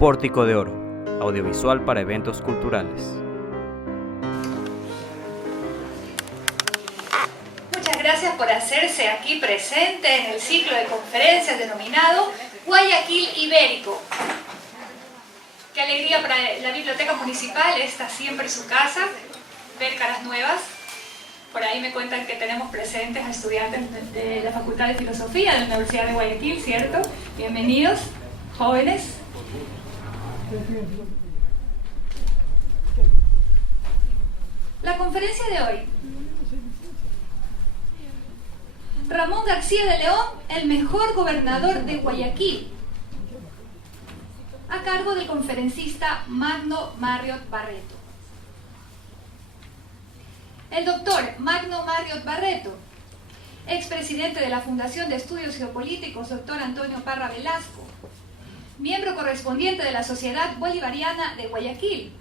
Pórtico de Oro, audiovisual para eventos culturales. Muchas gracias por hacerse aquí presente en el ciclo de conferencias denominado Guayaquil Ibérico. Qué alegría para la Biblioteca Municipal, esta siempre su casa, ver caras nuevas. Por ahí me cuentan que tenemos presentes a estudiantes de la Facultad de Filosofía de la Universidad de Guayaquil, ¿cierto? Bienvenidos, jóvenes. La conferencia de hoy. Ramón García de León, el mejor gobernador de Guayaquil, a cargo del conferencista Magno Marriott Barreto. El doctor Magno Marriott Barreto, expresidente de la Fundación de Estudios Geopolíticos, doctor Antonio Parra Velasco, miembro correspondiente de la Sociedad Bolivariana de Guayaquil.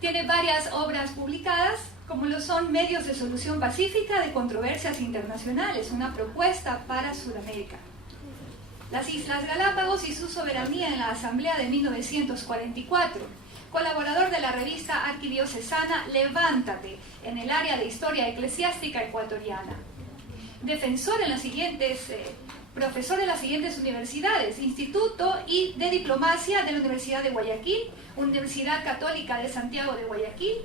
Tiene varias obras publicadas, como lo son Medios de Solución Pacífica de Controversias Internacionales, una propuesta para Sudamérica. Las Islas Galápagos y su soberanía en la Asamblea de 1944. Colaborador de la revista arquidiocesana Levántate, en el área de Historia Eclesiástica Ecuatoriana. Defensor en las siguientes, profesor en las siguientes universidades: Instituto y de Diplomacia de la Universidad de Guayaquil, Universidad Católica de Santiago de Guayaquil,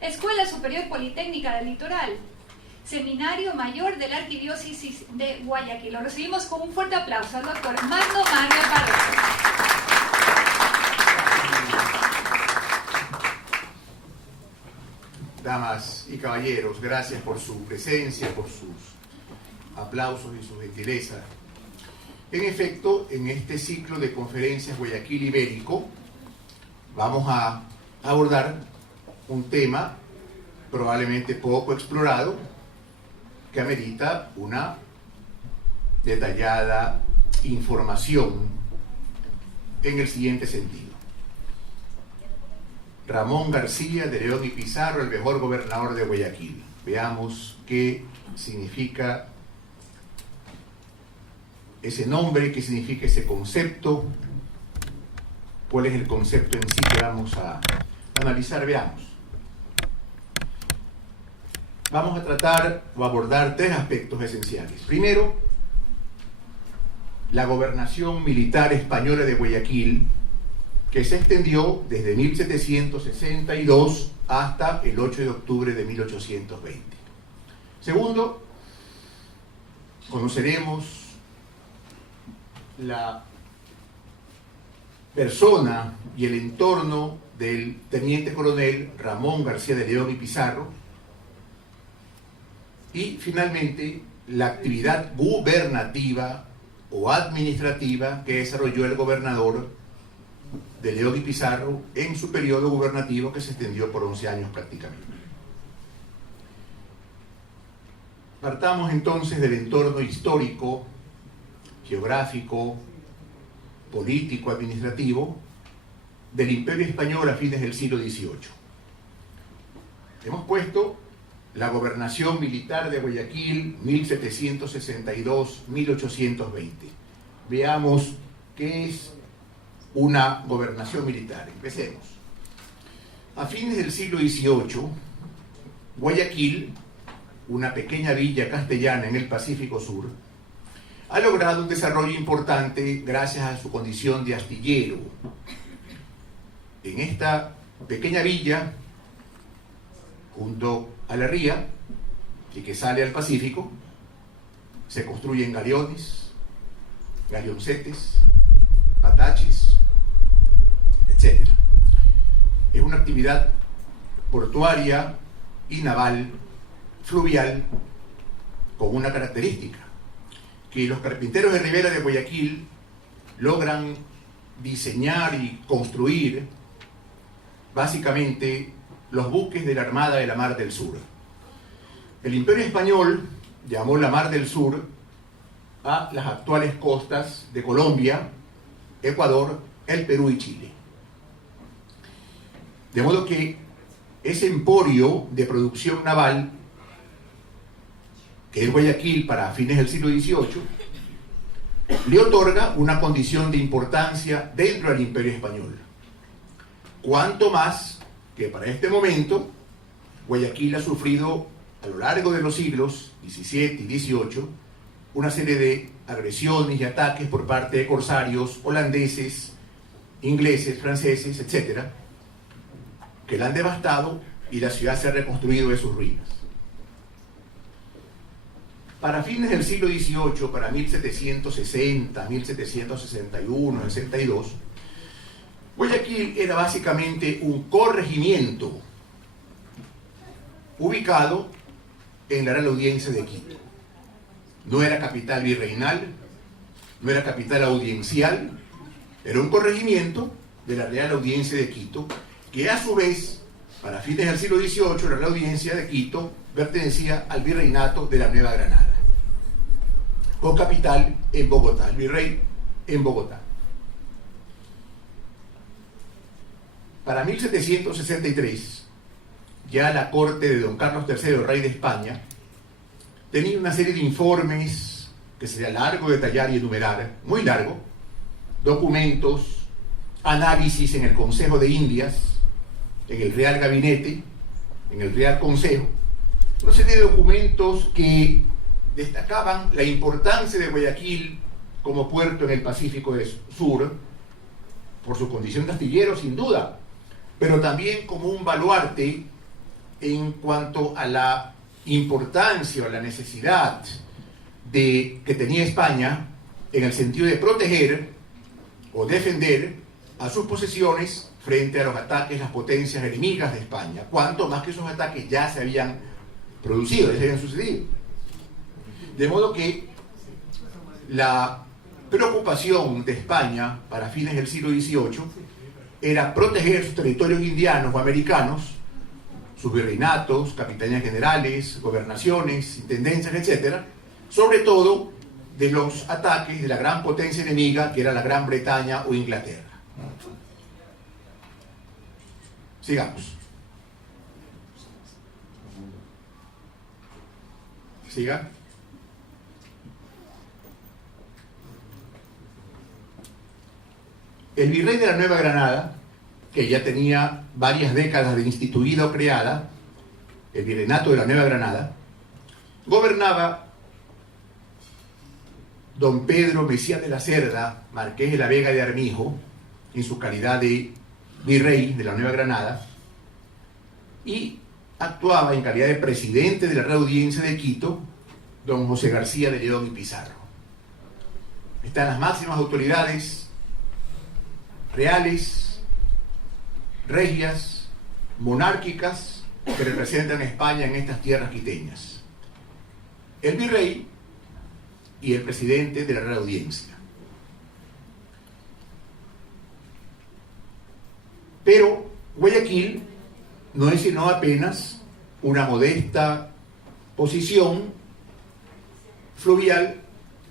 Escuela Superior Politécnica del Litoral, Seminario Mayor de la Arquidiócesis de Guayaquil. Lo recibimos con un fuerte aplauso al doctor Magno Marriott Barreto. Damas y caballeros, gracias por su presencia, por sus aplausos y su gentileza. En efecto, en este ciclo de conferencias Guayaquil Ibérico vamos a abordar un tema probablemente poco explorado que amerita una detallada información en el siguiente sentido. Ramón García de León y Pizarro, el mejor gobernador de Guayaquil. Veamos qué significa ese nombre, qué significa ese concepto, cuál es el concepto en sí que vamos a analizar. Veamos. Vamos a tratar o abordar tres aspectos esenciales. Primero, la gobernación militar española de Guayaquil, que se extendió desde 1762 hasta el 8 de octubre de 1820. Segundo, conoceremos la persona y el entorno del teniente coronel Ramón García de León y Pizarro. Y finalmente, la actividad gubernativa o administrativa que desarrolló el gobernador de León y Pizarro en su periodo gubernativo, que se extendió por 11 años prácticamente. Partamos entonces del entorno histórico, geográfico, político, administrativo del Imperio Español a fines del siglo XVIII. Hemos puesto la gobernación militar de Guayaquil 1762-1820. Veamos qué es una gobernación militar. Empecemos. A fines del siglo XVIII, Guayaquil, una pequeña villa castellana en el Pacífico Sur, ha logrado un desarrollo importante gracias a su condición de astillero. En esta pequeña villa, junto a la ría, y que sale al Pacífico, se construyen galeones, galioncetes, pataches, etc. Es una actividad portuaria y naval fluvial con una característica: que los carpinteros de Ribera de Guayaquil logran diseñar y construir básicamente los buques de la Armada de la Mar del Sur. El Imperio Español llamó la Mar del Sur a las actuales costas de Colombia, Ecuador, el Perú y Chile. De modo que ese emporio de producción naval, que es Guayaquil para fines del siglo XVIII, le otorga una condición de importancia dentro del Imperio Español. Cuanto más que para este momento Guayaquil ha sufrido a lo largo de los siglos XVII y XVIII una serie de agresiones y ataques por parte de corsarios holandeses, ingleses, franceses, etc., que la han devastado y la ciudad se ha reconstruido de sus ruinas. Para fines del siglo XVIII, para 1760, 1761, 62, Guayaquil era básicamente un corregimiento ubicado en la Real Audiencia de Quito. No era capital virreinal, no era capital audiencial, era un corregimiento de la Real Audiencia de Quito, que a su vez, para fines del siglo XVIII, la Real Audiencia de Quito pertenecía al virreinato de la Nueva Granada, con capital en Bogotá, el virrey en Bogotá. Para 1763, ya la corte de don Carlos III, rey de España, tenía una serie de informes que sería largo detallar y enumerar, muy largo, documentos, análisis en el Consejo de Indias, en el Real Gabinete, en el Real Consejo, una serie de documentos que destacaban la importancia de Guayaquil como puerto en el Pacífico Sur, por su condición de astillero sin duda, pero también como un baluarte en cuanto a la importancia o la necesidad que tenía España en el sentido de proteger o defender a sus posesiones frente a los ataques de las potencias enemigas de España, cuanto más que esos ataques ya se habían producido, ya se habían sucedido. De modo que la preocupación de España para fines del siglo XVIII era proteger sus territorios indianos o americanos, sus virreinatos, capitanías generales, gobernaciones, intendencias, etc., sobre todo de los ataques de la gran potencia enemiga que era la Gran Bretaña o Inglaterra. Sigamos. Siga. El virrey de la Nueva Granada, que ya tenía varias décadas de instituida o creada, el virreinato de la Nueva Granada, gobernaba don Pedro Mesía de la Cerda, marqués de la Vega de Armijo, en su calidad de virrey de la Nueva Granada, y actuaba en calidad de presidente de la Real Audiencia de Quito, don José García de León y Pizarro. Están las máximas autoridades reales, regias, monárquicas, que representan a España en estas tierras quiteñas. El virrey y el presidente de la Real Audiencia. Pero Guayaquil no es sino apenas una modesta posición fluvial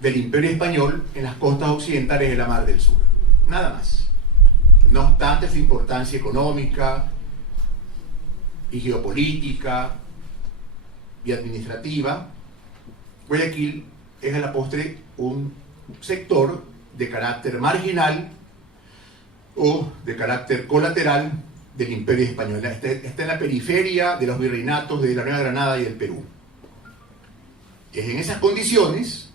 del Imperio Español en las costas occidentales de la Mar del Sur. Nada más. No obstante su importancia económica y geopolítica y administrativa, Guayaquil es a la postre un sector de carácter marginal o de carácter colateral del Imperio Español. Está en la periferia de los virreinatos de la Nueva Granada y del Perú. Es en esas condiciones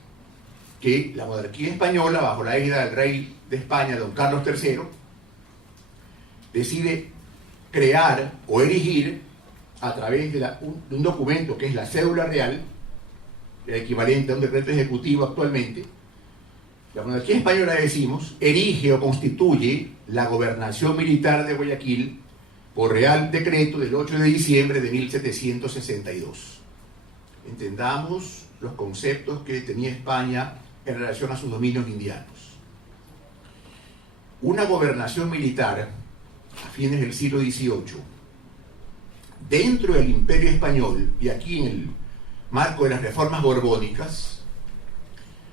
que la monarquía española, bajo la égida del rey de España, don Carlos III, decide crear o erigir a través de un documento que es la cédula real, el equivalente a un decreto ejecutivo actualmente. La monarquía española, decimos, erige o constituye la gobernación militar de Guayaquil por real decreto del 8 de diciembre de 1762. Entendamos los conceptos que tenía España en relación a sus dominios indianos. Una gobernación militar a fines del siglo XVIII, dentro del Imperio Español, y aquí en el marco de las reformas borbónicas,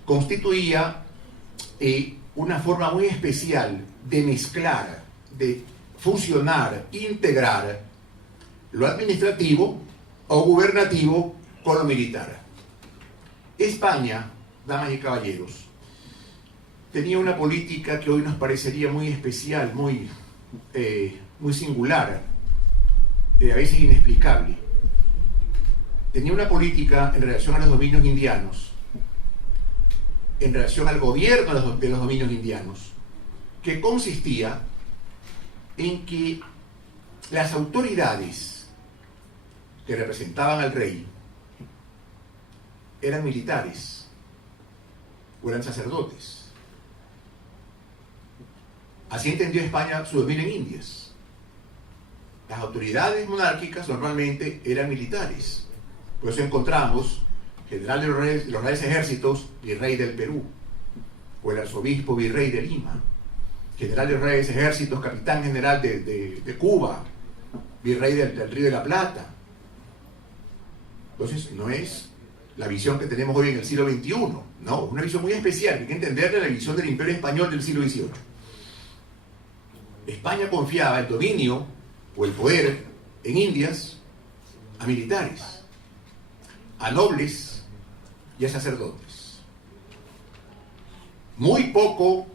constituía una forma muy especial de mezclar, de fusionar, integrar lo administrativo o gubernativo con lo militar. España, damas y caballeros, tenía una política que hoy nos parecería muy especial, muy muy singular, a veces inexplicable. Tenía una política en relación a los dominios indianos, en relación al gobierno de los dominios indianos, que consistía en que las autoridades que representaban al rey eran militares o eran sacerdotes. Así entendió España su dominio en Indias. Las autoridades monárquicas normalmente eran militares. Por eso encontramos general de los Reales Ejércitos, virrey del Perú, o el arzobispo virrey de Lima, general de los Reales Ejércitos, capitán general de Cuba, virrey del Río de la Plata. Entonces, no es la visión que tenemos hoy en el siglo XXI, no, una visión muy especial, que hay que entenderle la visión del Imperio Español del siglo XVIII. España confiaba el dominio o el poder en Indias a militares, a nobles y a sacerdotes. Muy poco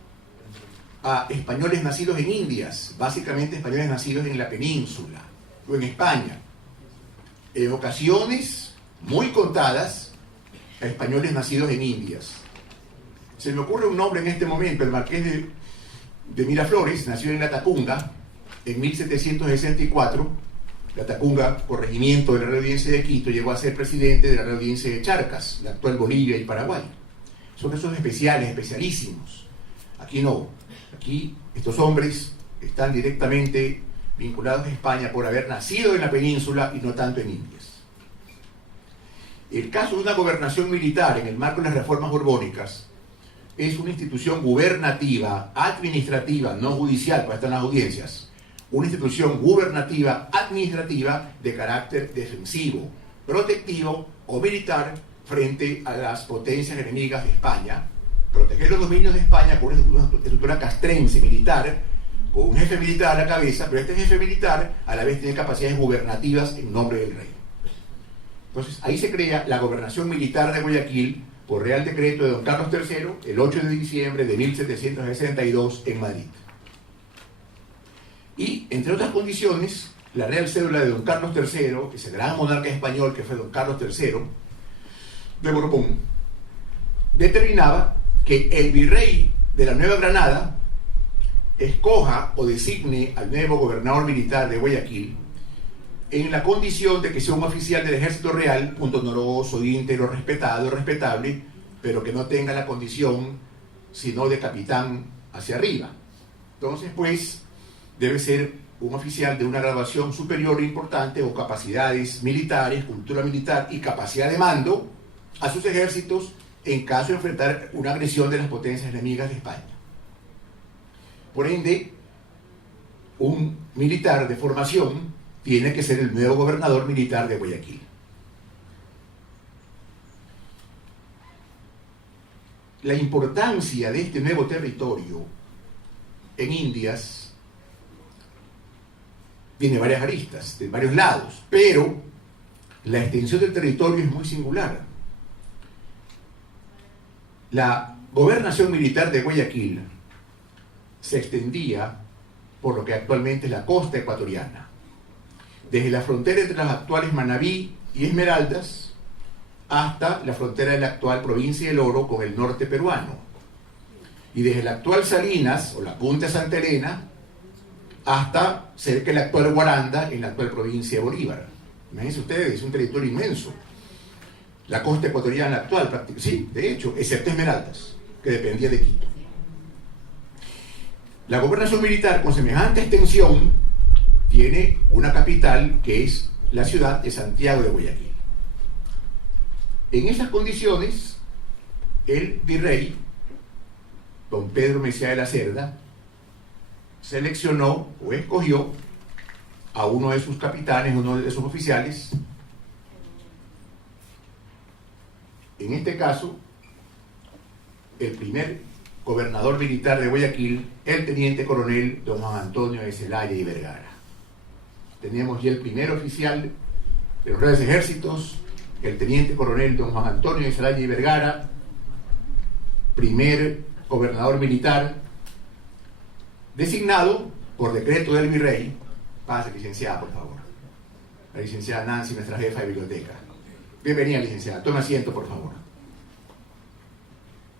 a españoles nacidos en Indias, básicamente españoles nacidos en la península o en España. En ocasiones muy contadas a españoles nacidos en Indias. Se me ocurre un nombre en este momento, el marqués de Miraflores, nació en Latacunga en 1764. Latacunga, corregimiento de la Real Audiencia de Quito, llegó a ser presidente de la Real Audiencia de Charcas, la actual Bolivia y Paraguay. Son casos especiales, especialísimos. Aquí no. Aquí estos hombres están directamente vinculados a España por haber nacido en la península y no tanto en Indias. El caso de una gobernación militar en el marco de las reformas borbónicas es una institución gubernativa, administrativa, no judicial, para estar en las audiencias, una institución gubernativa, administrativa de carácter defensivo, protectivo o militar frente a las potencias enemigas de España, proteger los dominios de España con una estructura castrense militar, con un jefe militar a la cabeza, pero este jefe militar a la vez tiene capacidades gubernativas en nombre del rey. Entonces ahí se crea la gobernación militar de Guayaquil por Real Decreto de don Carlos III el 8 de diciembre de 1762 en Madrid. Y, entre otras condiciones, la Real Cédula de don Carlos III, ese gran monarca español que fue don Carlos III de Borbón, determinaba que el virrey de la Nueva Granada escoja o designe al nuevo gobernador militar de Guayaquil en la condición de que sea un oficial del Ejército Real, punto honoroso, íntegro, respetado, respetable, pero que no tenga la condición sino de capitán hacia arriba. Entonces, pues, debe ser un oficial de una graduación superior importante o capacidades militares, cultura militar y capacidad de mando a sus ejércitos en caso de enfrentar una agresión de las potencias enemigas de España. Por ende, un militar de formación tiene que ser el nuevo gobernador militar de Guayaquil. La importancia de este nuevo territorio en Indias tiene varias aristas, de varios lados, pero la extensión del territorio es muy singular. La gobernación militar de Guayaquil se extendía por lo que actualmente es la costa ecuatoriana, desde la frontera entre las actuales Manabí y Esmeraldas hasta la frontera de la actual provincia del Oro con el norte peruano, y desde la actual Salinas o la punta de Santa Elena hasta cerca de la actual Guaranda en la actual provincia de Bolívar. Imagínense ustedes, es un territorio inmenso. La costa ecuatoriana actual, sí, de hecho, excepto Esmeraldas, que dependía de Quito. La gobernación militar con semejante extensión tiene una capital que es la ciudad de Santiago de Guayaquil. En esas condiciones, el virrey, don Pedro Messiá de la Cerda, seleccionó o escogió a uno de sus capitanes, uno de sus oficiales, en este caso, el primer gobernador militar de Guayaquil, el teniente coronel don Juan Antonio de Zelaya y Vergara. Teníamos ya el primer oficial de los Reales Ejércitos, el teniente coronel don Juan Antonio de Zelaya y Vergara, primer gobernador militar, designado por decreto del virrey. Pase, licenciada, por favor. La licenciada Nancy, nuestra jefa de biblioteca. Bienvenida, licenciada. Tome asiento, por favor.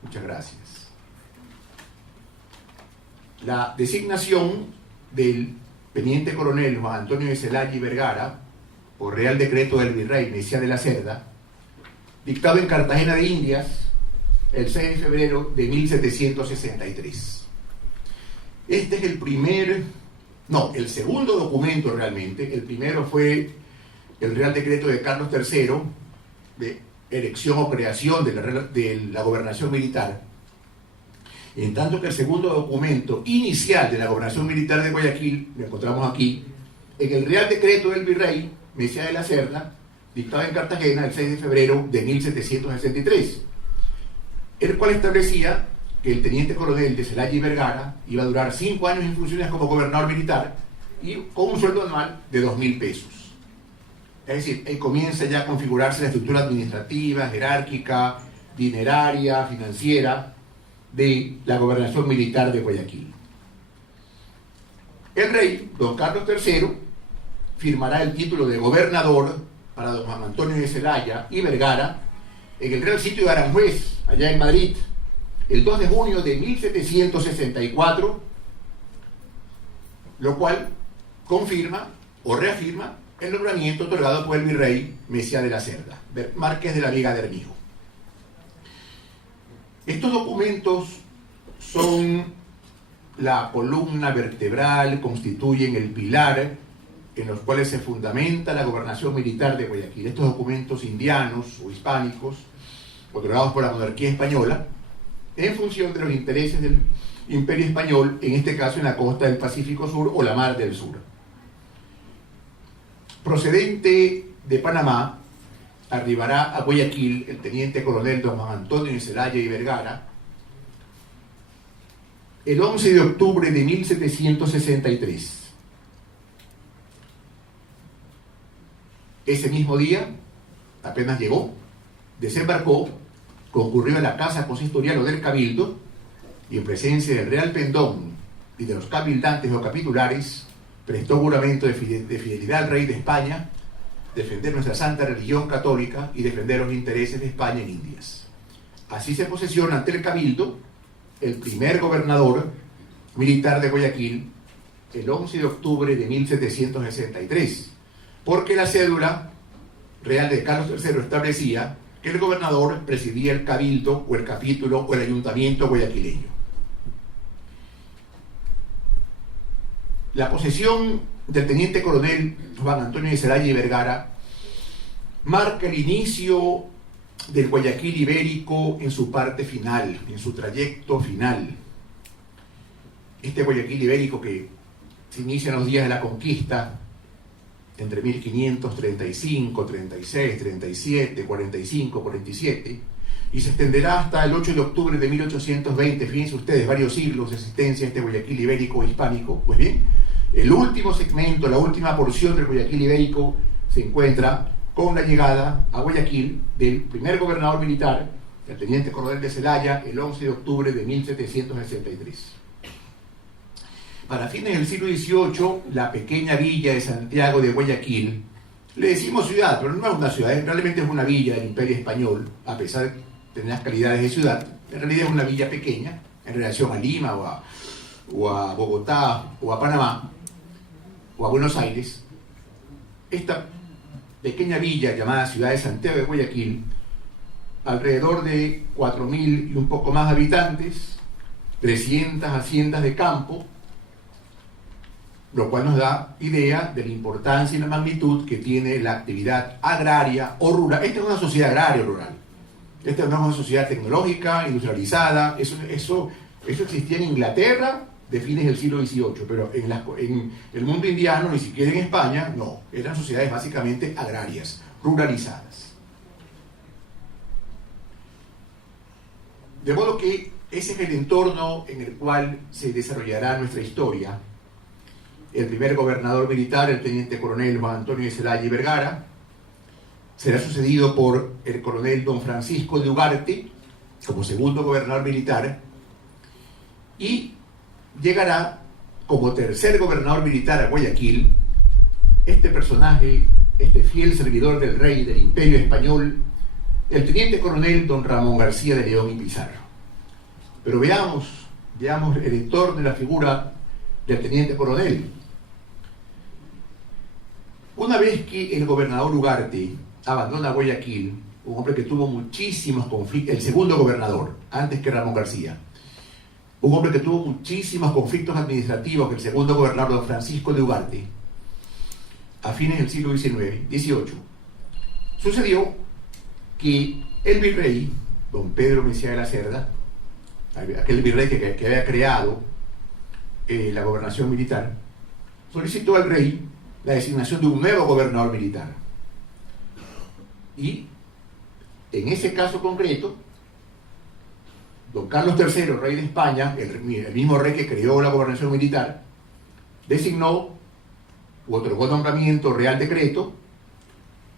Muchas gracias. La designación del teniente coronel Juan Antonio de Zelaya y Vergara, por Real Decreto del Virrey Messiá de la Cerda, dictado en Cartagena de Indias el 6 de febrero de 1763. Este es el segundo documento realmente. El primero fue el Real Decreto de Carlos III de elección o creación de la gobernación militar. En tanto que el segundo documento inicial de la gobernación militar de Guayaquil, lo encontramos aquí, en el Real Decreto del Virrey Messiá de la Cerda, dictado en Cartagena el 6 de febrero de 1763, el cual establecía que el teniente coronel de Zelaya y Vergara iba a durar 5 años en funciones como gobernador militar y con un sueldo anual de 2.000 pesos. Es decir, ahí comienza ya a configurarse la estructura administrativa, jerárquica, dineraria, financiera de la gobernación militar de Guayaquil. El rey, don Carlos III, firmará el título de gobernador para don Juan Antonio de Zelaya y Vergara en el Real Sitio de Aranjuez, allá en Madrid, el 2 de junio de 1764, lo cual confirma o reafirma el nombramiento otorgado por el virrey Messiá de la Cerda, Marqués de la Vega de Armijo. Estos documentos son la columna vertebral, constituyen el pilar en los cuales se fundamenta la gobernación militar de Guayaquil. Estos documentos indianos o hispánicos, otorgados por la monarquía española, en función de los intereses del Imperio Español, en este caso en la costa del Pacífico Sur o la Mar del Sur. Procedente de Panamá, arribará a Guayaquil el teniente coronel don Juan Antonio de Zelaya y Vergara el 11 de octubre de 1763. Ese mismo día, apenas llegó, desembarcó, concurrió a la casa consistorial o del Cabildo y en presencia del Real Pendón y de los cabildantes o capitulares prestó juramento de fidelidad al rey de España, defender nuestra santa religión católica y defender los intereses de España en Indias. Así se posesiona ante el Cabildo el primer gobernador militar de Guayaquil el 11 de octubre de 1763, porque la cédula real de Carlos III establecía que el gobernador presidía el Cabildo o el capítulo o el ayuntamiento guayaquileño. La posesión del teniente coronel Juan Antonio de Zelaya y Vergara marca el inicio del Guayaquil ibérico en su parte final, en su trayecto final. Este Guayaquil ibérico que se inicia en los días de la conquista, entre 1535, 36, 37, 45, 47, y se extenderá hasta el 8 de octubre de 1820, fíjense ustedes, varios siglos de existencia de este Guayaquil ibérico hispánico. Pues bien, el último segmento, la última porción del Guayaquil ibérico se encuentra con la llegada a Guayaquil del primer gobernador militar, el teniente coronel de Zelaya, el 11 de octubre de 1763. Para fines del siglo XVIII, la pequeña villa de Santiago de Guayaquil, le decimos ciudad, pero no es una ciudad, realmente es una villa del Imperio Español, a pesar de tener las calidades de ciudad, en realidad es una villa pequeña, en relación a Lima o a Bogotá o a Panamá o a Buenos Aires. Esta pequeña villa llamada Ciudad de Santiago de Guayaquil, alrededor de 4.000 y un poco más habitantes, 300 haciendas de campo, lo cual nos da idea de la importancia y la magnitud que tiene la actividad agraria o rural. Esta es una sociedad agraria o rural. Esta no es una sociedad tecnológica, industrializada. Eso existía en Inglaterra de fines del siglo XVIII, pero en el mundo indiano, ni siquiera en España, no. Eran sociedades básicamente agrarias, ruralizadas. De modo que ese es el entorno en el cual se desarrollará nuestra historia. El primer gobernador militar, el teniente coronel Juan Antonio de Zelaya y Vergara, será sucedido por el coronel don Francisco de Ugarte, como segundo gobernador militar, y llegará como tercer gobernador militar a Guayaquil, este personaje, este fiel servidor del rey del Imperio Español, el teniente coronel don Ramón García de León y Pizarro. Pero veamos el entorno de la figura del teniente coronel. Una vez que el gobernador Ugarte abandona Guayaquil, un hombre que tuvo muchísimos conflictos, el segundo gobernador, antes que Ramón García, un hombre que tuvo muchísimos conflictos administrativos, que el segundo gobernador, don Francisco de Ugarte, a fines del siglo XVIII, sucedió que el virrey, don Pedro Mejía de la Cerda, aquel virrey que había creado la gobernación militar, solicitó al rey la designación de un nuevo gobernador militar. Y en ese caso concreto, don Carlos III, rey de España, el mismo rey que creó la gobernación militar, designó u otorgó nombramiento real decreto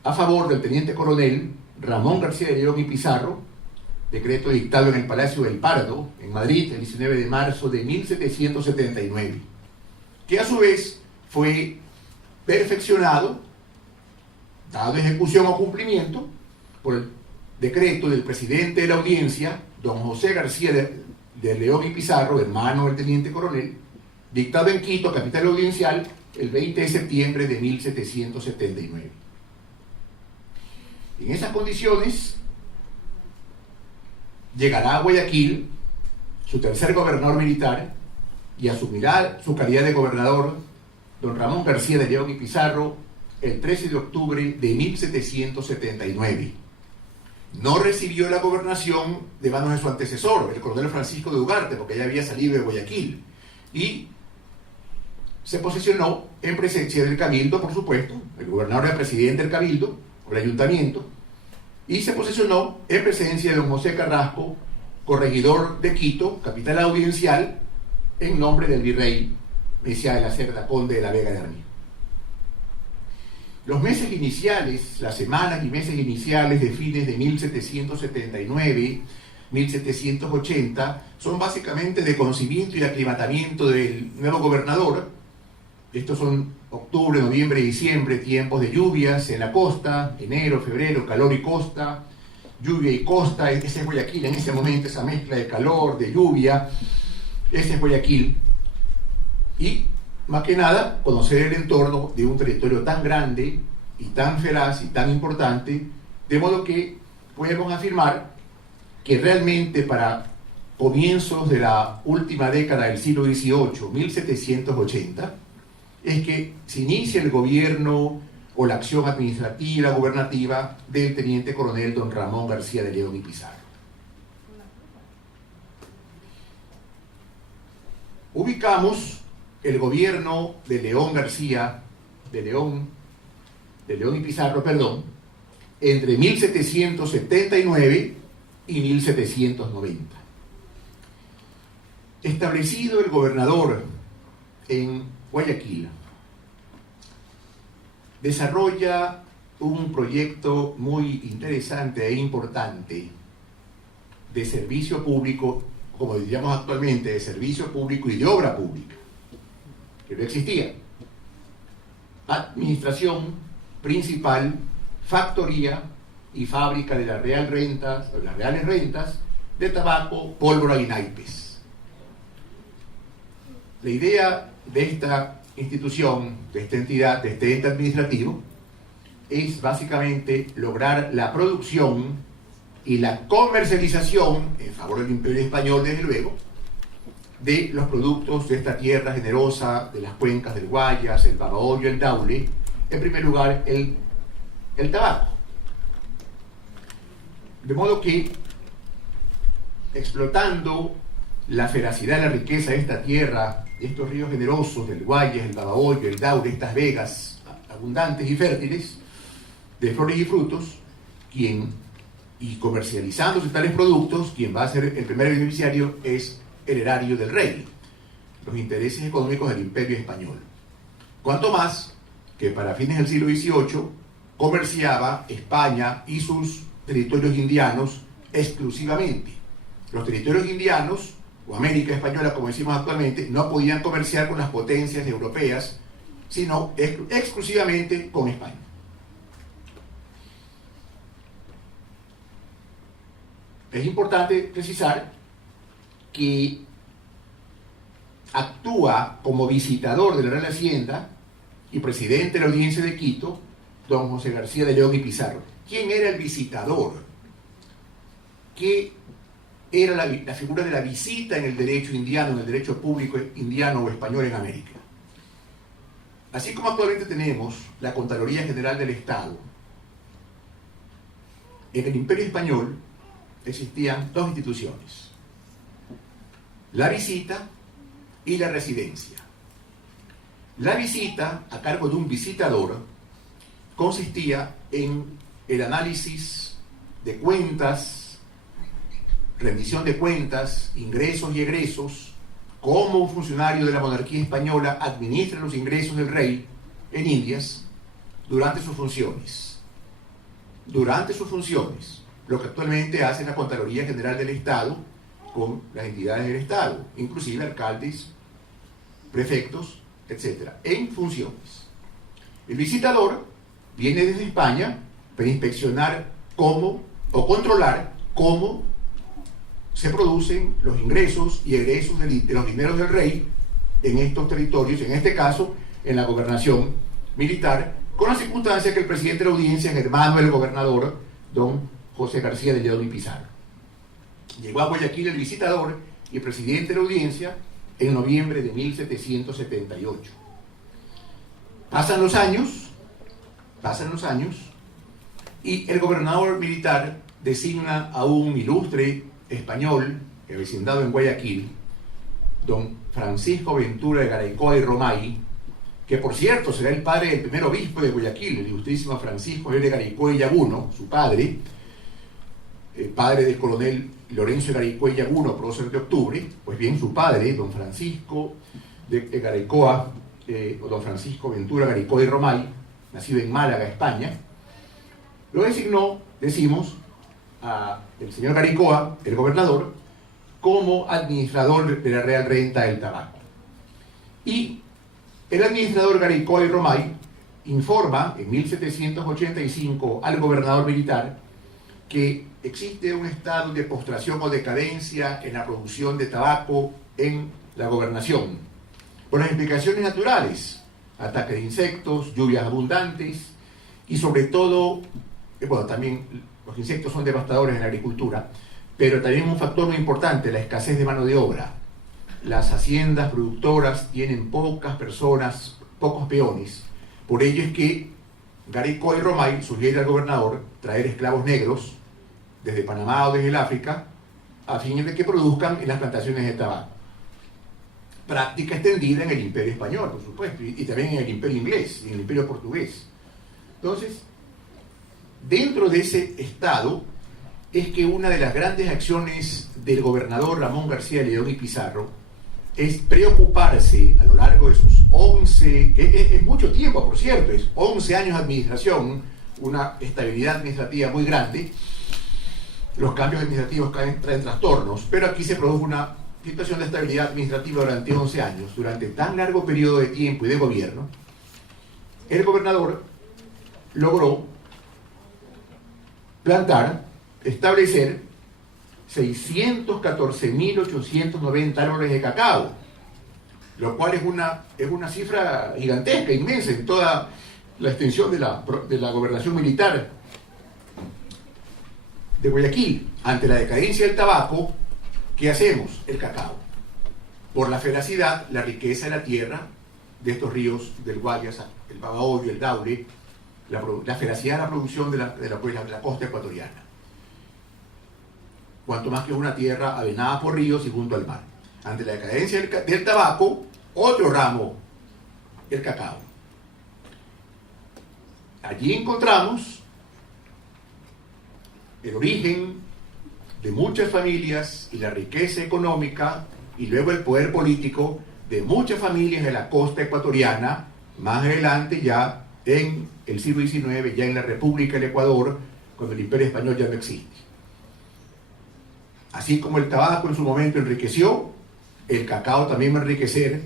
a favor del teniente coronel Ramón García de León y Pizarro, decreto dictado en el Palacio del Pardo, en Madrid, el 19 de marzo de 1779, que a su vez fue perfeccionado, dado ejecución o cumplimiento, por el decreto del presidente de la audiencia, don José García de León y Pizarro, hermano del teniente coronel, dictado en Quito, capital audiencial, el 20 de septiembre de 1779. En esas condiciones, llegará a Guayaquil su tercer gobernador militar y asumirá su calidad de gobernador don Ramón García de León y Pizarro el 13 de octubre de 1779. No recibió la gobernación de manos de su antecesor, el coronel Francisco de Ugarte, porque ya había salido de Guayaquil, y se posicionó en presencia del Cabildo, por supuesto. El gobernador era presidente del Cabildo, o el ayuntamiento, y se posicionó en presencia de don José Carrasco, corregidor de Quito, capital audiencial, en nombre del virrey Mejía de la Cerda, conde de la Vega de Armio. Los meses iniciales, las semanas y meses iniciales de fines de 1779, 1780, son básicamente de conocimiento y aclimatamiento del nuevo gobernador. Estos son octubre, noviembre y diciembre, tiempos de lluvias en la costa, enero, febrero, calor y costa, lluvia y costa. Ese es Guayaquil en ese momento, esa mezcla de calor, de lluvia, ese es Guayaquil. Y más que nada, conocer el entorno de un territorio tan grande y tan feraz y tan importante, de modo que podemos afirmar que realmente para comienzos de la última década del siglo XVIII, 1780, es que se inicia el gobierno o la acción administrativa, gubernativa del teniente coronel don Ramón García de León y Pizarro. Ubicamos el gobierno de León y Pizarro, entre 1779 y 1790. Establecido el gobernador en Guayaquil, desarrolla un proyecto muy interesante e importante de servicio público, como diríamos actualmente, de servicio público y de obra pública, que no existía. Administración principal, factoría y fábrica de las reales rentas de tabaco, pólvora y naipes. La idea de esta institución, de esta entidad, de este ente administrativo, es básicamente lograr la producción y la comercialización, en favor del Imperio Español desde luego, de los productos de esta tierra generosa, de las cuencas del Guayas, el Babahoyo, el Daule, en primer lugar el tabaco. De modo que, explotando la feracidad y la riqueza de esta tierra, estos ríos generosos del Guayas, el Babahoyo, el Daule, estas vegas abundantes y fértiles de flores y frutos, y comercializándose tales productos, quien va a ser el primer beneficiario es el erario del rey, los intereses económicos del Imperio Español. Cuanto más que para fines del siglo XVIII comerciaba España y sus territorios indianos exclusivamente. Los territorios indianos, o América Española, como decimos actualmente, no podían comerciar con las potencias europeas, sino exclusivamente con España. Es importante precisar que actúa como visitador de la Real Hacienda y presidente de la Audiencia de Quito, don José García de León y Pizarro. ¿Quién era el visitador? ¿Qué era la figura de la visita en el derecho indiano, en el derecho público indiano o español en América? Así como actualmente tenemos la Contraloría General del Estado, en el Imperio Español existían dos instituciones: la visita y la residencia. La visita, a cargo de un visitador, consistía en el análisis de cuentas, rendición de cuentas, ingresos y egresos, cómo un funcionario de la monarquía española administra los ingresos del rey en Indias durante sus funciones. Durante sus funciones, lo que actualmente hace la Contraloría General del Estado con las entidades del Estado, inclusive alcaldes, prefectos, etc., en funciones. El visitador viene desde España para inspeccionar cómo, o controlar cómo se producen los ingresos y egresos de los dineros del rey en estos territorios, en este caso, en la gobernación militar, con la circunstancia que el presidente de la audiencia es hermano del gobernador, don José García de León y Pizarro. Llegó a Guayaquil el visitador y presidente de la audiencia en noviembre de 1778. Pasan los años, y el gobernador militar designa a un ilustre español vecindado en Guayaquil, don Francisco Ventura de Garaycoa y Romay, que por cierto será el padre del primer obispo de Guayaquil, el ilustrísimo Francisco de Garaycoa y Yaguno, su padre, padre del coronel Lorenzo de Garaycoa y Yaguno, prócer de octubre. Pues bien, su padre, don Francisco de Garaycoa, o don Francisco Ventura Garaycoa y Romay, nacido en Málaga, España, lo designó, decimos, el señor Garaycoa, el gobernador, como administrador de la Real Renta del Tabaco. Y el administrador Garaycoa y Romay informa en 1785 al gobernador militar que existe un estado de postración o decadencia en la producción de tabaco en la gobernación, por las explicaciones naturales: ataque de insectos, lluvias abundantes y sobre todo, bueno, también los insectos son devastadores en la agricultura, pero también un factor muy importante, la escasez de mano de obra. Las haciendas productoras tienen pocas personas, pocos peones. Por ello es que Garaycoa y Romay sugiere al gobernador traer esclavos negros desde Panamá o desde el África a fin de que produzcan en las plantaciones de tabaco. Práctica extendida en el Imperio Español, por supuesto, y también en el Imperio Inglés y en el Imperio Portugués. Entonces, dentro de ese estado es que una de las grandes acciones del gobernador Ramón García León y Pizarro es preocuparse a lo largo de sus 11, que es mucho tiempo, por cierto, es 11 años de administración, una estabilidad administrativa muy grande. Los cambios administrativos traen trastornos, pero aquí se produjo una situación de estabilidad administrativa durante 11 años. Durante tan largo periodo de tiempo y de gobierno, el gobernador logró establecer 614.890 árboles de cacao, lo cual es una cifra gigantesca, inmensa, en toda la extensión de la gobernación militar de Guayaquil. Ante la decadencia del tabaco, ¿qué hacemos? El cacao. Por la feracidad, la riqueza de la tierra, de estos ríos del Guayas, el Babahoyo, el Daule, la feracidad de la producción de la costa ecuatoriana. Cuanto más que una tierra avenada por ríos y junto al mar. Ante la decadencia del tabaco, otro ramo, el cacao. Allí encontramos el origen de muchas familias y la riqueza económica y luego el poder político de muchas familias de la costa ecuatoriana, más adelante ya en el siglo XIX, ya en la República del Ecuador, cuando el Imperio Español ya no existe. Así como el tabaco en su momento enriqueció el cacao también va a enriquecer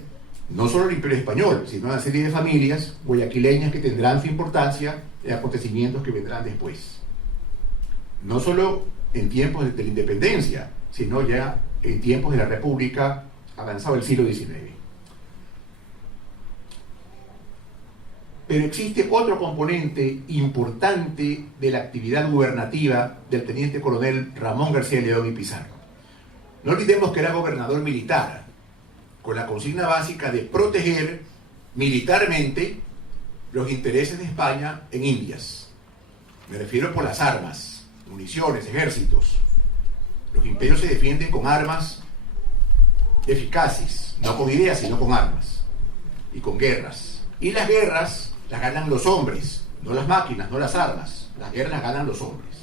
no solo el Imperio Español, sino una serie de familias guayaquileñas que tendrán su importancia en acontecimientos que vendrán después. No solo en tiempos de la independencia, sino ya en tiempos de la República avanzado el siglo XIX. Pero existe otro componente importante de la actividad gubernativa del teniente coronel Ramón García León y Pizarro. No olvidemos que era gobernador militar, con la consigna básica de proteger militarmente los intereses de España en Indias. Me refiero por las armas, municiones, ejércitos. Los imperios se defienden con armas eficaces, no con ideas, sino con armas y con guerras. Y las guerras las ganan los hombres, no las máquinas, no las armas. Las guerras las ganan los hombres.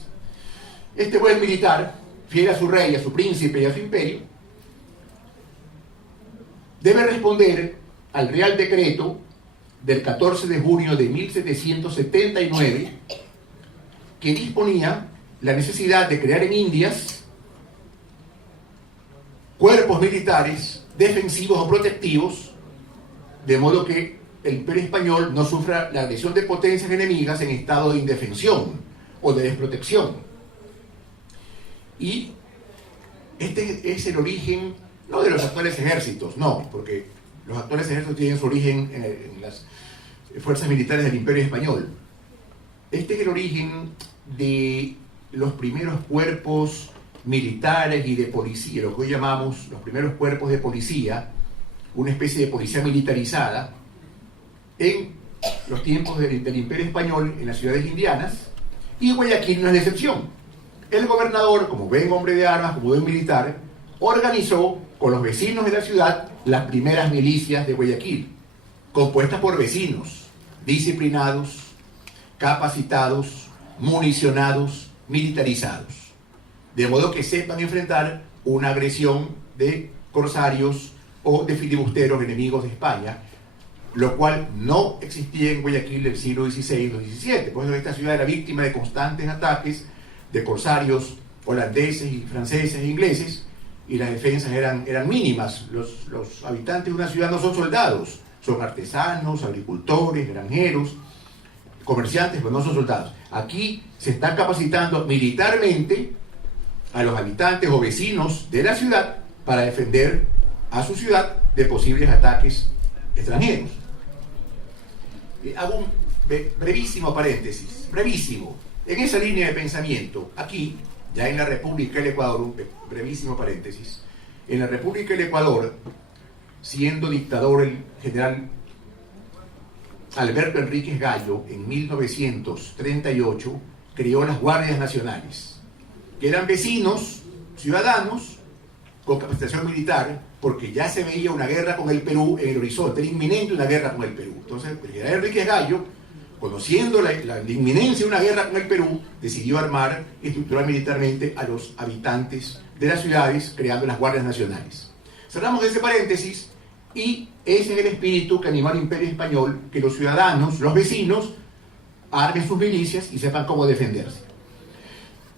Este buen militar, fiel a su rey, a su príncipe y a su imperio, debe responder al Real Decreto del 14 de junio de 1779, que disponía la necesidad de crear en Indias cuerpos militares defensivos o protectivos, de modo que el Imperio Español no sufra la agresión de potencias enemigas en estado de indefensión o de desprotección. Y este es el origen, no de los actuales ejércitos, no, porque los actuales ejércitos tienen su origen en las fuerzas militares del Imperio Español. Este es el origen de los primeros cuerpos militares y de policía, lo que hoy llamamos los primeros cuerpos de policía, una especie de policía militarizada, en los tiempos del Imperio Español en las ciudades indianas, y Guayaquil no es la excepción. El gobernador, como buen hombre de armas, como buen militar, organizó con los vecinos de la ciudad las primeras milicias de Guayaquil, compuestas por vecinos, disciplinados, capacitados, municionados, militarizados, de modo que sepan enfrentar una agresión de corsarios o de filibusteros enemigos de España, lo cual no existía en Guayaquil del siglo XVI o XVII. Por eso esta ciudad era víctima de constantes ataques de corsarios holandeses y franceses e ingleses, y las defensas eran mínimas. Los habitantes de una ciudad no son soldados, son artesanos, agricultores, granjeros, comerciantes, pero no son soldados. Aquí se está capacitando militarmente a los habitantes o vecinos de la ciudad para defender a su ciudad de posibles ataques extranjeros. Hago un brevísimo paréntesis, brevísimo. En esa línea de pensamiento, aquí, ya en la República del Ecuador, un brevísimo paréntesis, en la República del Ecuador, siendo dictador el general Alberto Enríquez Gallo, en 1938, creó las Guardias Nacionales, que eran vecinos, ciudadanos, con capacitación militar, porque ya se veía una guerra con el Perú en el horizonte, era inminente una guerra con el Perú. Entonces, el general Enríquez Gallo, conociendo la inminencia de una guerra con el Perú, decidió armar y estructurar militarmente a los habitantes de las ciudades, creando las Guardias Nacionales. Cerramos ese paréntesis, y ese es el espíritu que animó al Imperio Español, que los ciudadanos, los vecinos, armen sus milicias y sepan cómo defenderse.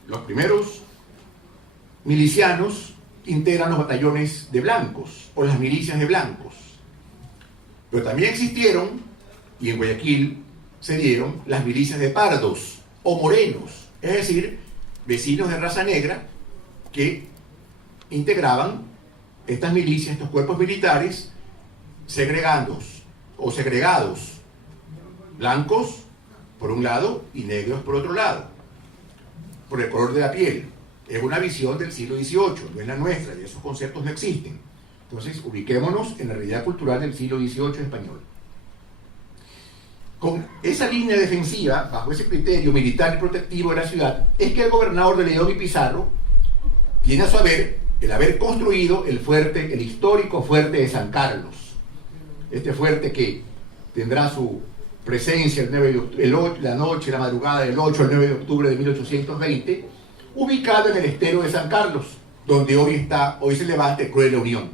Los primeros milicianos integran los batallones de blancos o las milicias de blancos, pero también existieron, y en Guayaquil se dieron, las milicias de pardos o morenos, es decir, vecinos de raza negra que integraban estas milicias, estos cuerpos militares segregados, blancos por un lado y negros por otro lado, por el color de la piel. Es una visión del siglo XVIII, no es la nuestra, y esos conceptos no existen. Entonces, ubiquémonos en la realidad cultural del siglo XVIII español. Con esa línea defensiva, bajo ese criterio militar y protectivo de la ciudad, es que el gobernador de León y Pizarro tiene a su haber el haber construido el histórico fuerte de San Carlos. Este fuerte que tendrá su presencia la madrugada del 8 al 9 de octubre de 1820, ubicado en el estero de San Carlos, donde hoy se levanta el Club de la Unión.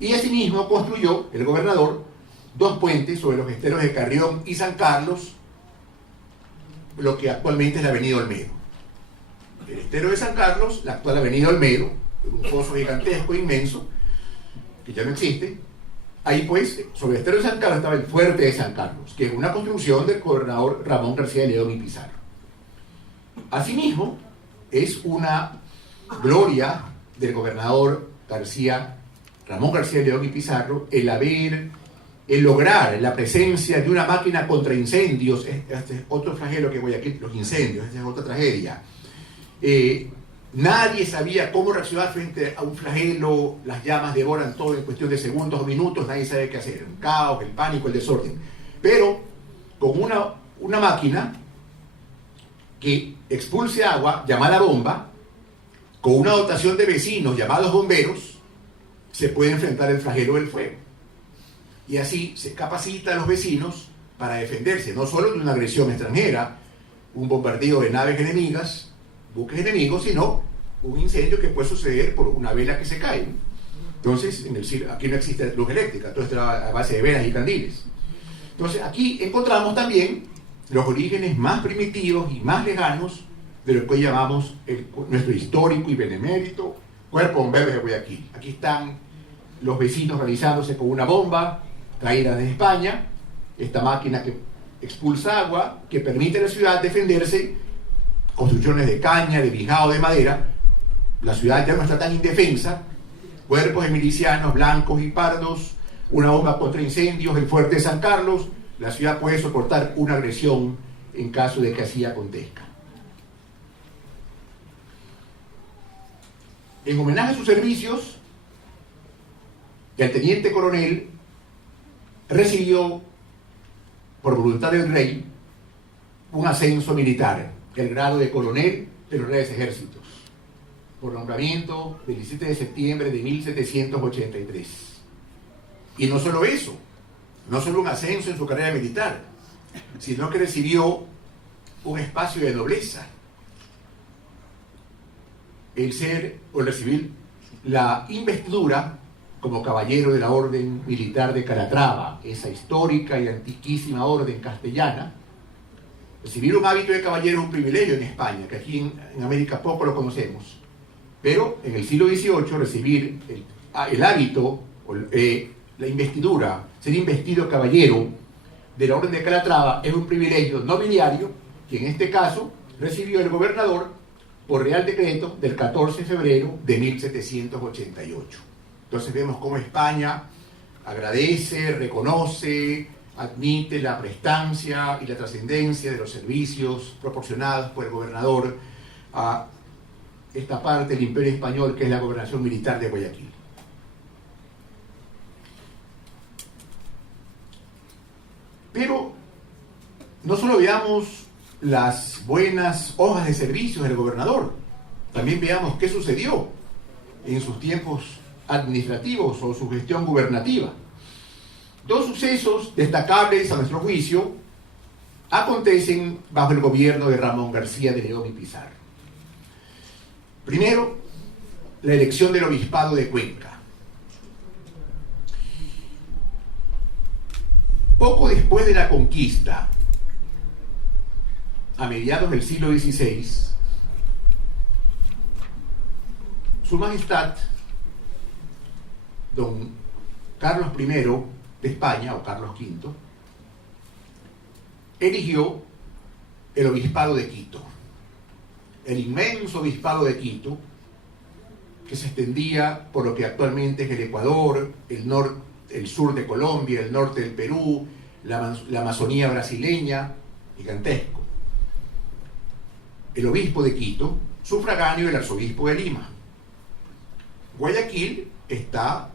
Y asimismo construyó el gobernador 2 puentes sobre los esteros de Carrión y San Carlos, lo que actualmente es la avenida Olmedo. El estero de San Carlos, la actual avenida Olmedo, un foso gigantesco, inmenso, que ya no existe, ahí pues, sobre el estero de San Carlos estaba el fuerte de San Carlos, que es una construcción del gobernador Ramón García de León y Pizarro. Asimismo, es una gloria del gobernador Ramón García de León y Pizarro el lograr la presencia de una máquina contra incendios. Este es otro flagelo que voy aquí, los incendios, esta es otra tragedia. Nadie sabía cómo reaccionar frente a un flagelo, las llamas devoran todo en cuestión de segundos o minutos, nadie sabe qué hacer, el caos, el pánico, el desorden. Pero con una máquina que expulse agua, llamada bomba, con una dotación de vecinos llamados bomberos, se puede enfrentar el flagelo del fuego. Y así se capacita a los vecinos para defenderse, no solo de una agresión extranjera, un bombardeo de naves enemigas, buques enemigos, sino un incendio que puede suceder por una vela que se cae. Entonces, aquí no existe luz eléctrica, todo esto era a base de velas y candiles. Entonces, aquí encontramos también los orígenes más primitivos y más lejanos de lo que hoy llamamos nuestro histórico y benemérito Cuerpo Bomberos de Guayaquil. Aquí están los vecinos realizándose con una bomba traída desde España, esta máquina que expulsa agua, que permite a la ciudad defenderse, construcciones de caña, de bijao, de madera. La ciudad ya no está tan indefensa, cuerpos de milicianos blancos y pardos, una bomba contra incendios, el fuerte de San Carlos. La ciudad puede soportar una agresión en caso de que así acontezca. En homenaje a sus servicios, el teniente coronel recibió, por voluntad del rey, un ascenso militar, el grado de coronel de los Reales Ejércitos, por nombramiento del 17 de septiembre de 1783. Y no solo eso, no solo un ascenso en su carrera militar, sino que recibió un espacio de nobleza. El recibir la investidura como caballero de la Orden Militar de Calatrava, esa histórica y antiquísima orden castellana. Recibir un hábito de caballero es un privilegio en España, que aquí en América poco lo conocemos. Pero en el siglo XVIII recibir el hábito, la investidura, ser investido caballero de la Orden de Calatrava es un privilegio nobiliario que en este caso recibió el gobernador por Real Decreto del 14 de febrero de 1788. Entonces vemos cómo España agradece, reconoce, admite la prestancia y la trascendencia de los servicios proporcionados por el gobernador a esta parte del Imperio Español que es la gobernación militar de Guayaquil. Pero no solo veamos las buenas hojas de servicios del gobernador, también veamos qué sucedió en sus tiempos administrativos o su gestión gubernativa. Dos sucesos destacables a nuestro juicio acontecen bajo el gobierno de Ramón García de León y Pizarro. Primero, la elección del obispado de Cuenca. Poco después de la conquista, a mediados del siglo XVI, Su Majestad, don Carlos I de España, o Carlos V, eligió el obispado de Quito, el inmenso obispado de Quito, que se extendía por lo que actualmente es el Ecuador, el sur de Colombia, el norte del Perú, la Amazonía brasileña, gigantesco. El obispo de Quito, sufragáneo del arzobispo de Lima. Guayaquil estaba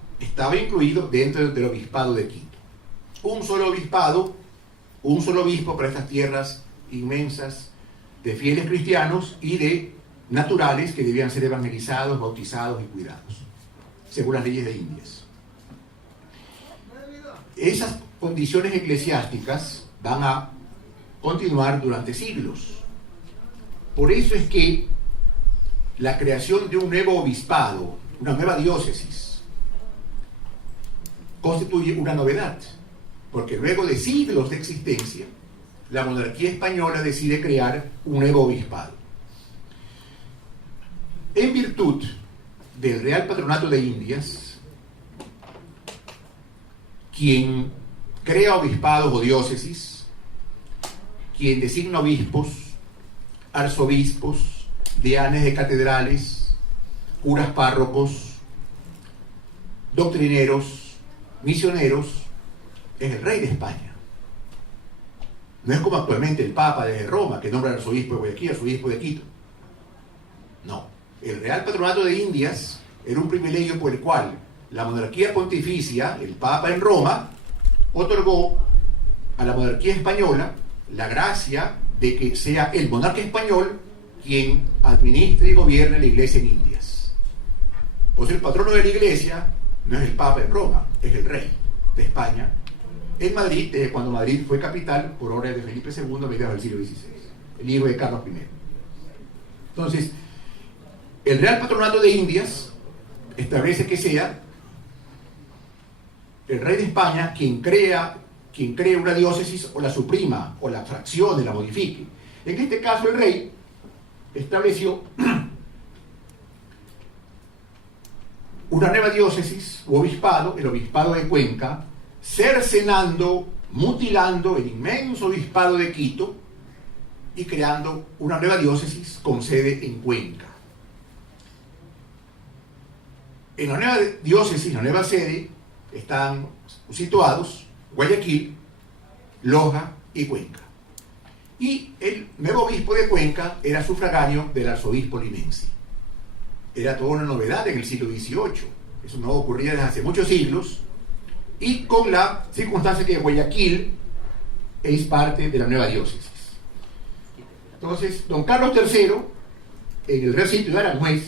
incluido dentro del obispado de Quito. Un solo obispado, un solo obispo para estas tierras inmensas de fieles cristianos y de naturales que debían ser evangelizados, bautizados y cuidados, según las leyes de Indias. Esas condiciones eclesiásticas van a continuar durante siglos. Por eso es que la creación de un nuevo obispado, una nueva diócesis, constituye una novedad, porque luego de siglos de existencia, la monarquía española decide crear un nuevo obispado. En virtud del Real Patronato de Indias, quien crea obispados o diócesis, quien designa obispos, arzobispos, deanes de catedrales, curas párrocos, doctrineros, misioneros, es el rey de España. No es como actualmente el Papa desde Roma, que nombra al arzobispo de Guayaquil, arzobispo de Quito. No. El Real Patronato de Indias era un privilegio por el cual la monarquía pontificia, el Papa en Roma, otorgó a la monarquía española la gracia de que sea el monarca español quien administre y gobierne la iglesia en Indias. Pues el patrono de la iglesia no es el Papa en Roma, es el rey de España en Madrid, desde cuando Madrid fue capital por orden de Felipe II a mediados del siglo XVI, el hijo de Carlos I. Entonces, el Real Patronato de Indias establece que sea el rey de España quien cree una diócesis o la suprima, o la fraccione, la modifique. En este caso, el rey estableció una nueva diócesis u obispado, el obispado de Cuenca, cercenando, mutilando el inmenso obispado de Quito y creando una nueva diócesis con sede en Cuenca. En la nueva diócesis, la nueva sede, están situados Guayaquil, Loja y Cuenca. Y el nuevo obispo de Cuenca era sufragáneo del arzobispo limense. Era toda una novedad en el siglo XVIII. Eso no ocurría desde hace muchos siglos. Y con la circunstancia que Guayaquil es parte de la nueva diócesis. Entonces, don Carlos III, en el Real Sitio de Aranjuez,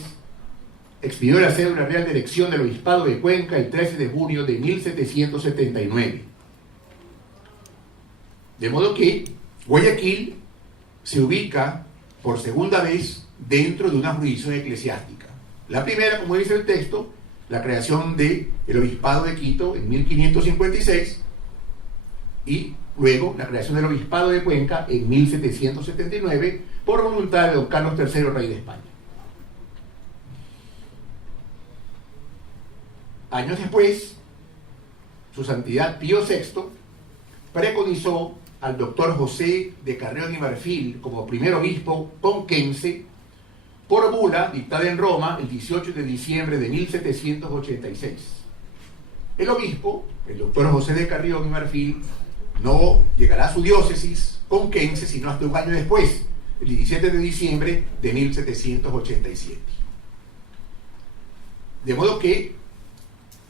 expidió la cédula real de elección del obispado de Cuenca el 13 de junio de 1779. De modo que Guayaquil se ubica por segunda vez dentro de una jurisdicción eclesiástica. La primera, como dice el texto, la creación del obispado de Quito en 1556 y luego la creación del obispado de Cuenca en 1779 por voluntad de don Carlos III, rey de España. Años después, su santidad Pío VI preconizó al doctor José de Carreón y Marfil como primer obispo conquense por bula dictada en Roma el 18 de diciembre de 1786. El obispo, el doctor José de Carreón y Marfil, no llegará a su diócesis conquense sino hasta un año después, el 17 de diciembre de 1787. De modo que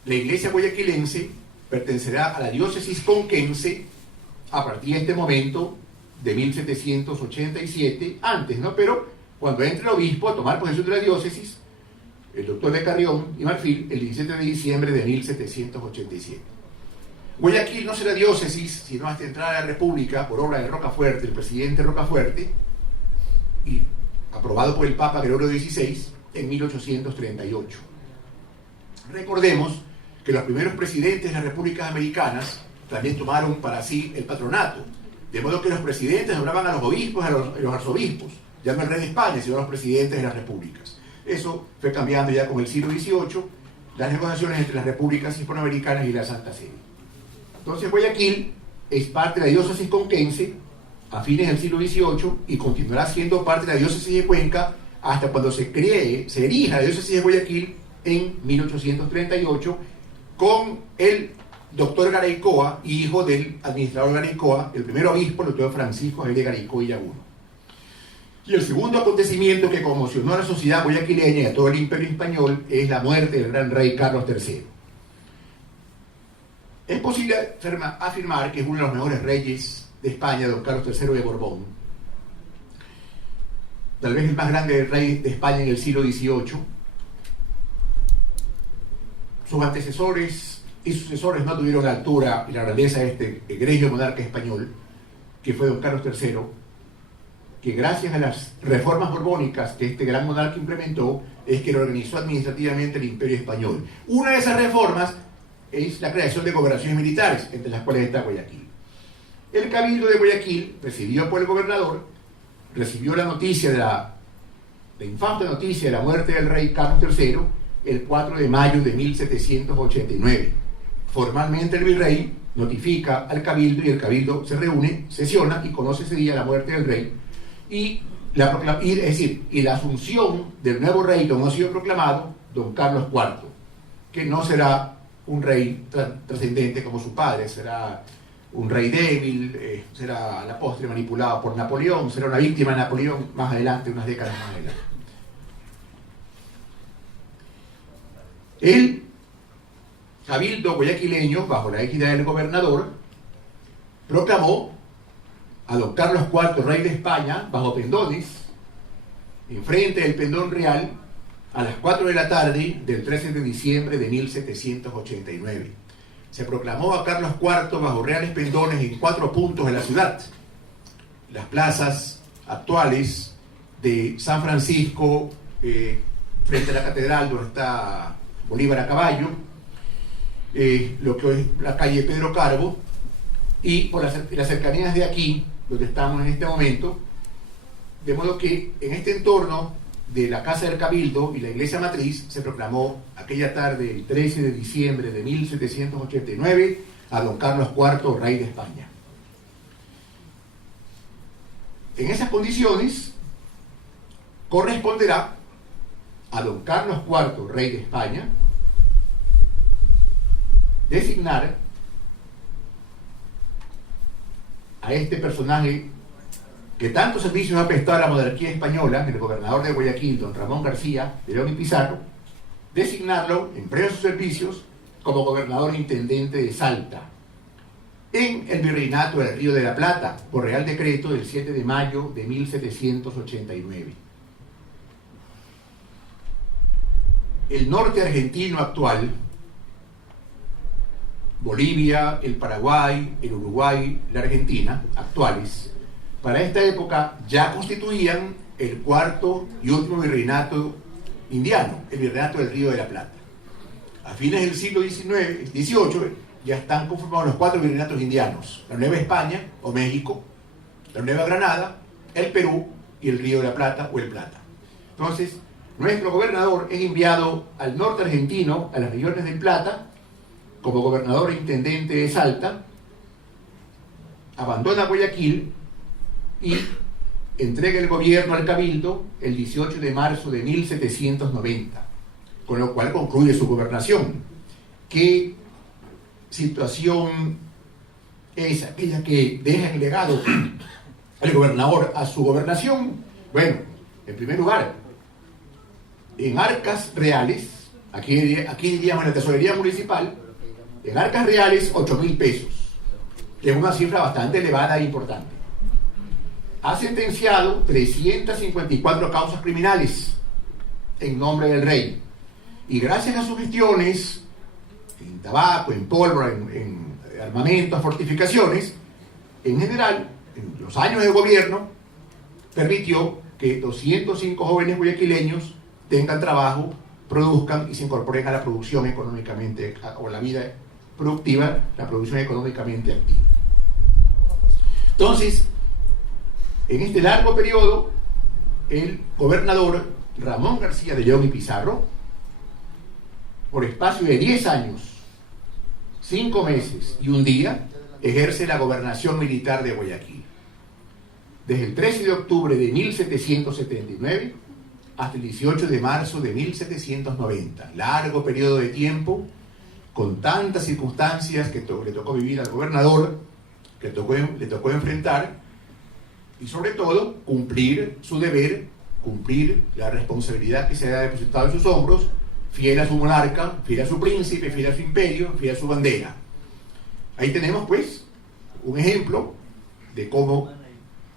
la iglesia guayaquilense pertenecerá a la diócesis conquense a partir de este momento de 1787, antes, ¿no? Pero cuando entre el obispo a tomar posesión de la diócesis, el doctor de Carrión y Marfil, el 17 de diciembre de 1787. Guayaquil no será diócesis sino hasta entrar a la República por obra de Rocafuerte, el presidente Rocafuerte, y aprobado por el Papa Gregorio XVI en 1838. Recordemos que los primeros presidentes de las repúblicas americanas también tomaron para sí el patronato, de modo que los presidentes nombraban a los obispos y a los arzobispos, ya no el rey de España, sino los presidentes de las repúblicas. Eso fue cambiando ya con el siglo XVIII, las negociaciones entre las repúblicas hispanoamericanas y la Santa Sede. Entonces Guayaquil es parte de la diócesis conquense a fines del siglo XVIII y continuará siendo parte de la diócesis de Cuenca hasta cuando se erija la diócesis de Guayaquil en 1838 con el doctor Garaycoa, hijo del administrador Garaycoa, el primer obispo, el doctor Francisco Javier Garaycoa y Yaguno. Y el segundo acontecimiento que conmocionó a la sociedad guayaquileña y a todo el imperio español es la muerte del gran rey Carlos III. Es posible afirmar que es uno de los mejores reyes de España, don Carlos III de Borbón. Tal vez el más grande rey de España en el siglo XVIII. Sus antecesores y sucesores no tuvieron la altura y la grandeza de este egregio monarca español, que fue don Carlos III, que gracias a las reformas borbónicas que este gran monarca implementó, es que organizó administrativamente el imperio español. Una de esas reformas es la creación de gobernaciones militares, entre las cuales está Guayaquil. El cabildo de Guayaquil, recibido por el gobernador, recibió la noticia la infausta noticia de la muerte del rey Carlos III el 4 de mayo de 1789. formalmente el virrey notifica al cabildo y el cabildo se reúne, sesiona y conoce ese día la muerte del rey y la asunción del nuevo rey, que no ha sido proclamado, don Carlos IV, que no será un rey trascendente como su padre, será un rey débil, será a la postre manipulado por Napoleón, será una víctima de Napoleón más adelante, unas décadas más adelante. El cabildo guayaquileño, bajo la égida del gobernador, proclamó a don Carlos IV, rey de España, bajo pendones, enfrente del pendón real, a las 4 de la tarde del 13 de diciembre de 1789. Se proclamó a Carlos IV bajo reales pendones en 4 puntos de la ciudad. Las plazas actuales de San Francisco, frente a la catedral donde está Bolívar a caballo, lo que es la calle Pedro Carbo, y por las cercanías de aquí, donde estamos en este momento, de modo que en este entorno de la Casa del Cabildo y la Iglesia Matriz se proclamó aquella tarde, el 13 de diciembre de 1789, a don Carlos IV, rey de España. En esas condiciones, corresponderá a don Carlos IV, rey de España, designar a este personaje que tantos servicios ha prestado a la monarquía española, el gobernador de Guayaquil, don Ramón García de León y Pizarro, designarlo, en previo a sus servicios, como gobernador intendente de Salta, en el virreinato del Río de la Plata, por Real Decreto del 7 de mayo de 1789. El norte argentino actual, Bolivia, el Paraguay, el Uruguay, la Argentina, actuales, para esta época ya constituían el cuarto y último virreinato indiano, el virreinato del Río de la Plata. A fines del siglo XVIII ya están conformados los 4 virreinatos indianos: la Nueva España o México, la Nueva Granada, el Perú y el Río de la Plata o el Plata. Entonces, nuestro gobernador es enviado al norte argentino, a las regiones del Plata, como gobernador e intendente de Salta, abandona Guayaquil y entrega el gobierno al Cabildo el 18 de marzo de 1790, con lo cual concluye su gobernación. ¿Qué situación es aquella que deja en legado el gobernador a su gobernación? Bueno, en primer lugar, en arcas reales, aquí diríamos en la tesorería municipal, en arcas reales 8.000 pesos, que es una cifra bastante elevada e importante. Ha sentenciado 354 causas criminales en nombre del rey, y gracias a sus gestiones en tabaco, en pólvora, en armamentos, fortificaciones, en general, en los años de gobierno, permitió que 205 jóvenes guayaquileños tengan trabajo, produzcan y se incorporen a la producción económicamente, o la vida productiva, la producción económicamente activa. Entonces, en este largo periodo, el gobernador Ramón García de León y Pizarro, por espacio de 10 años, 5 meses y un día, ejerce la gobernación militar de Guayaquil. Desde el 13 de octubre de 1779 hasta el 18 de marzo de 1790. Largo periodo de tiempo, con tantas circunstancias que le tocó vivir al gobernador, que le tocó enfrentar, y sobre todo cumplir su deber, cumplir la responsabilidad que se ha depositado en sus hombros, fiel a su monarca, fiel a su príncipe, fiel a su imperio, fiel a su bandera. Ahí tenemos pues un ejemplo de cómo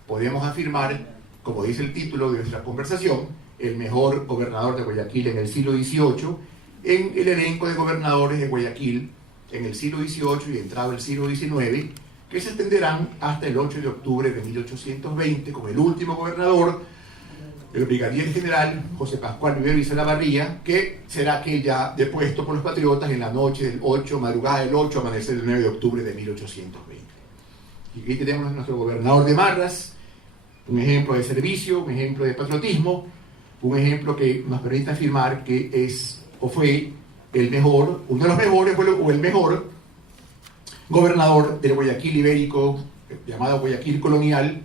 podemos afirmar, como dice el título de nuestra conversación, el mejor gobernador de Guayaquil en el siglo XVIII, en el elenco de gobernadores de Guayaquil en el siglo XVIII y entrado el siglo XIX, que se extenderán hasta el 8 de octubre de 1820, con el último gobernador, el brigadier general José Pascual Vivero y Salavarría, que será aquel ya depuesto por los patriotas en la noche del 8, madrugada del 8, amanecer del 9 de octubre de 1820. Y aquí tenemos a nuestro gobernador de Marras, un ejemplo de servicio, un ejemplo de patriotismo, un ejemplo que nos permite afirmar que es o fue el mejor, uno de los mejores o el mejor gobernador del Guayaquil ibérico, llamado Guayaquil colonial,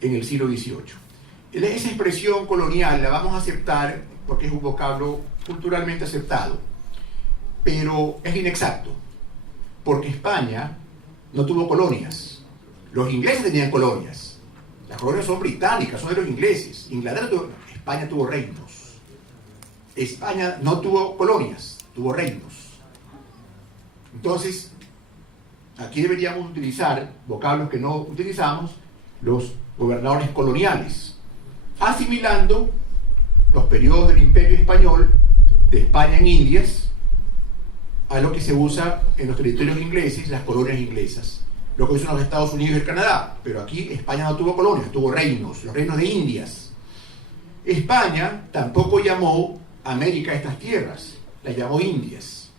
en el siglo XVIII. Esa expresión colonial la vamos a aceptar porque es un vocablo culturalmente aceptado, pero es inexacto, porque España no tuvo colonias. Los ingleses tenían colonias. Las colonias son británicas, son de los ingleses. España tuvo reinos. España no tuvo colonias, tuvo reinos. Entonces, aquí deberíamos utilizar vocablos que no utilizamos, los gobernadores coloniales, asimilando los periodos del Imperio Español, de España en Indias, a lo que se usa en los territorios ingleses, las colonias inglesas, lo que usan los Estados Unidos y el Canadá. Pero aquí España no tuvo colonias, tuvo reinos, los reinos de Indias. España tampoco llamó América a estas tierras, las llamó Indias.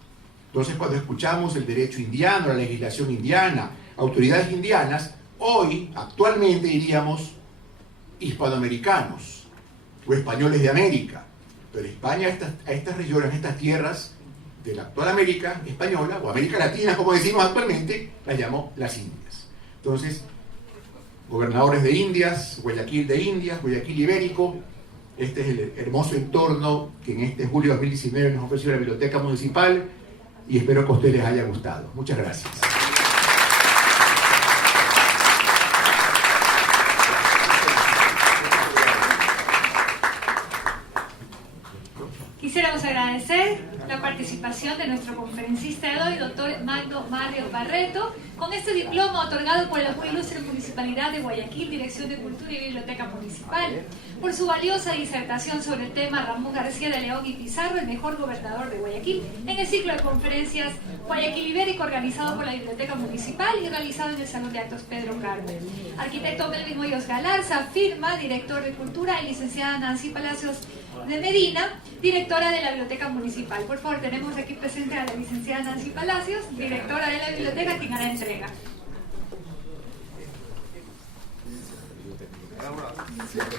Entonces, cuando escuchamos el derecho indiano, la legislación indiana, autoridades indianas, hoy, actualmente diríamos hispanoamericanos o españoles de América. Pero España a estas regiones, a estas tierras de la actual América española, o América Latina, como decimos actualmente, las llamó las Indias. Entonces, gobernadores de Indias, Guayaquil ibérico, este es el hermoso entorno que en este julio de 2019 nos ofreció la Biblioteca Municipal, y espero que a ustedes les haya gustado. Muchas gracias. Quisiéramos agradecer la participación de nuestro conferencista de hoy, doctor Magno Mario Barreto, con este diploma otorgado por la muy ilustre Municipalidad de Guayaquil, Dirección de Cultura y Biblioteca Municipal, por su valiosa disertación sobre el tema Ramón García de León y Pizarro, el mejor gobernador de Guayaquil, en el ciclo de conferencias Guayaquil Ibérico, organizado por la Biblioteca Municipal y realizado en el Salón de Actos Pedro Carmen. Arquitecto Melvin Hoyos Galarza, firma, director de Cultura, y licenciada Nancy Palacios de Medina, directora de la Biblioteca Municipal. Por favor, tenemos aquí presente a la licenciada Nancy Palacios, directora de la biblioteca, quien hará entrega.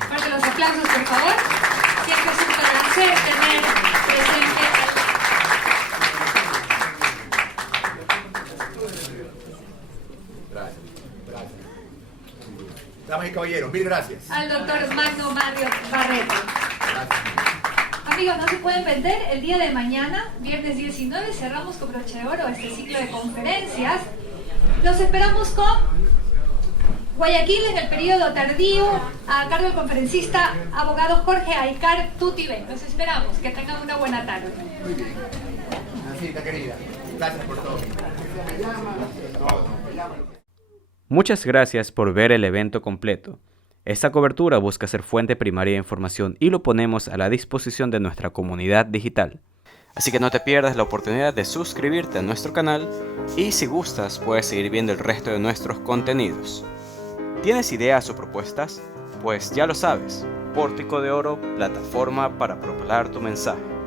Fuerte los aplausos, por favor. Siempre es un placer tener presente Damas y caballeros, mil gracias. Al doctor Magno Mario Barreto. Amigos, no se pueden vender. El día de mañana, viernes 19, cerramos con broche de oro este ciclo de conferencias. Los esperamos con Guayaquil en el periodo tardío, a cargo del conferencista abogado Jorge Aycar Tutibén. Los esperamos. Que tengan una buena tarde. Muy bien. Nancita querida, gracias por todo. Muchas gracias por ver el evento completo. Esta cobertura busca ser fuente primaria de información y lo ponemos a la disposición de nuestra comunidad digital. Así que no te pierdas la oportunidad de suscribirte a nuestro canal y si gustas puedes seguir viendo el resto de nuestros contenidos. ¿Tienes ideas o propuestas? Pues ya lo sabes, Pórtico de Oro, plataforma para propagar tu mensaje.